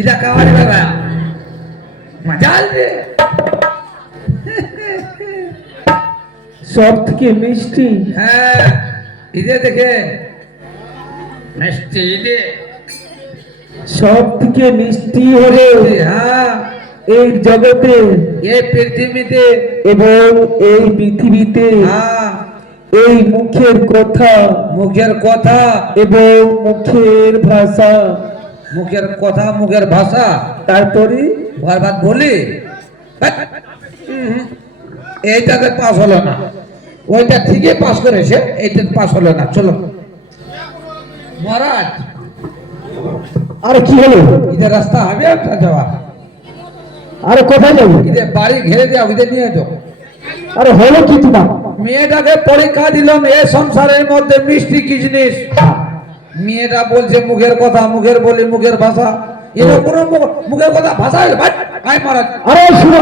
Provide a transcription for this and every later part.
এটা খাওয়ারে বাবা মজা আসবে। সব থেকে মিষ্টি। হ্যাঁ ইদে দেখে মিষ্টি ইদে সব থেকে মিষ্টি হলো হ্যাঁ এই জগতে এই পৃথিবীতে এবং এই পৃথিবীতে হ্যাঁ এই মুখের কথা মুখের কথা এবং মুখের ভাষা। মুখের কথা মুখের ভাষা তারপরে বারবার বলি এইটাতে পাস হলো না, ওইটা ঠিকই পাস করেছে, এইটা পাস হলো না। চলো মহারাজ আরে কি হলো? ইদের রাস্তা হবে একটা যাওয়া, আরে কোথায় যাবো? ইদের বাড়ি ঘিরে দেওয়া, ওইদের নিয়ে যাও। আরে হলো কি তোমার? মেয়েটাকে পরীক্ষা দিলাম এ সংসারের মধ্যে মিষ্টি কি জিনিস। মেয়েটা বলছে মুখের কথা মুখের বলি মুখের ভাষা, এটা কোনো মুখের কথা ভাষা ভাই মহারাজ। আরে শুনো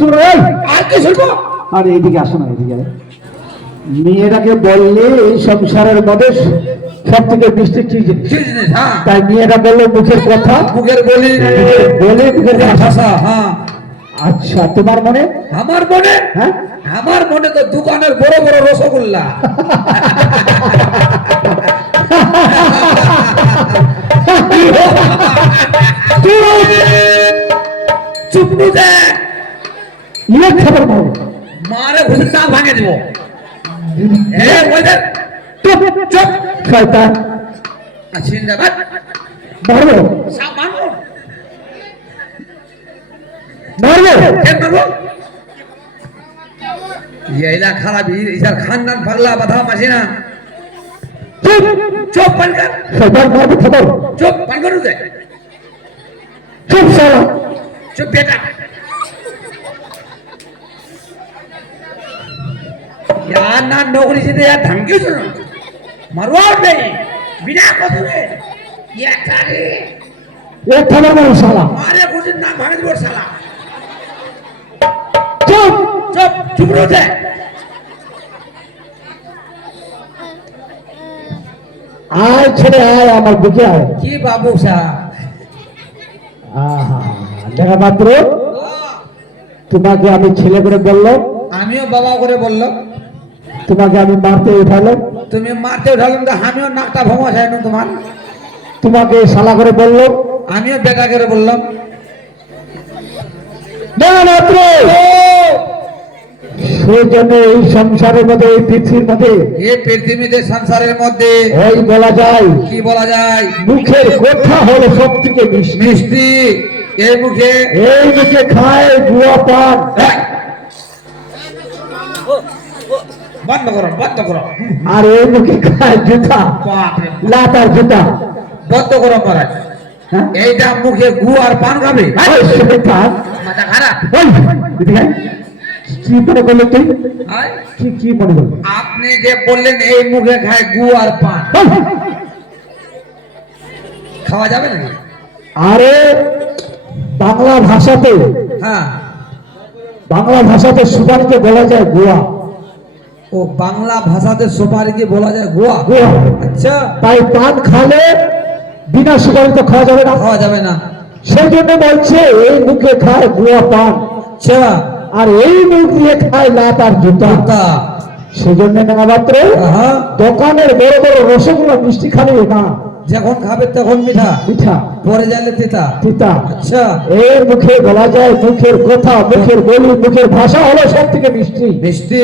শুনো আর কি শুনবো? আরে এদিকে আসো না, এদিকে মেয়েটাকে বললে এই সংসারের মধ্যে সব থেকে মিষ্টি কি জিনিস? কি জিনিস? হ্যাঁ তাই মেয়েটা বললো মুখের কথা মুখের বলি বলে মুখের ভাষা। ভাষা। হ্যাঁ আচ্ছা তোমার মনে? আমার মনে, হ্যাঁ আমার মনে তো দোকানের বড় বড় রসগোল্লা। চুপনু দে ইয়ে খবর বল। মারে ঘুষি দাঁত ভাঙে দিব। এ ওইদের চুপ চুপ শয়তান। জিন্দাবাদ। মারবো সব মানবো মারবো। কেন মারবো? এইটা খারাপ, ইসার খানদান পাগলা বাধা মাসি না। চুপ চুপ পানকার, শয়তান মারবো খবর। চুপ পানকার দে, চুপ শালা। চুপ বেটা। यार ना नौकरी से यार धमकी सुनो, मरवा नहीं बिना कसूरे ये तारे এ থামা মারো শালা। मारे कुछ ना भागे बोल साला। চুপ चुप चुप रहो दे। আয় ছেড়ে আয় আমার বুকে আয়। की बाबू साहब আহা দেখা মাত্র তোমাকে আমি ছেলে করে বললাম, আমিও বাবা করে বললো, তোমাকে আমি মারতে উঠালাম, তুমি মারতে উঠালাম তো আমিও নাকটা ভমা চাইলাম তোমার, তোমাকে শালা করে বললাম, আমিও বেটা করে বললাম। দেখা মাত্র সেই জন্য এই সংসারের মধ্যে এই পৃথিবীর মধ্যে এই পৃথিবীতে সংসারের মধ্যে ওই বলা যায় কি বলা যায়? মুখের কথা হলো সব থেকে মিষ্টি। মিষ্টি। এই মুখে এই মুখে খায় গুয়া পান, বন্ধ করো বন্ধ করো। আর এই মুখে খায় জুতা, বাপরে লাতার জুতা। বন্ধ করো মহারাজ। হ্যাঁ? এইটা মুখে গু আর পান খাবে? ওই শয়তান, মাথা খারাপ। ওই, এদিকে আয়। কি মনে করলে তুই? আয়, কি মনে করলি? আপনি যে বললেন এই মুখে খায় গু আর পান, ওই, খাওয়া যাবে নাকি? আরে বাংলা ভাষাতে, হ্যাঁ বাংলা ভাষাতে সুপারিকে বলা যায় গোয়া। ও বাংলা ভাষাতে সুপারিকে বলা যায় গোয়া। গোয়া। আচ্ছা তাই পান খালে বিনা সুপারিতে খাওয়া যাবে না, খাওয়া যাবে না। সেই জন্য বলছে এই মুখে খায় গোয়া পান, আচ্ছা আর এই মুখ দিয়ে খায় লাত আর জুতা। তা সেই জন্য নেওয়া মাত্র হ্যাঁ, দোকানের বড় বড় রসগোল্লা মিষ্টি খাবে না, যখন খাবে তখন মিঠা, পিঠা পরে যাইলে তিতা। পিতা। আচ্ছা এর মুখে বলা যায় মুখের কথা মুখের বলি মুখের ভাষা হলো সব থেকে মিষ্টি। মিষ্টি।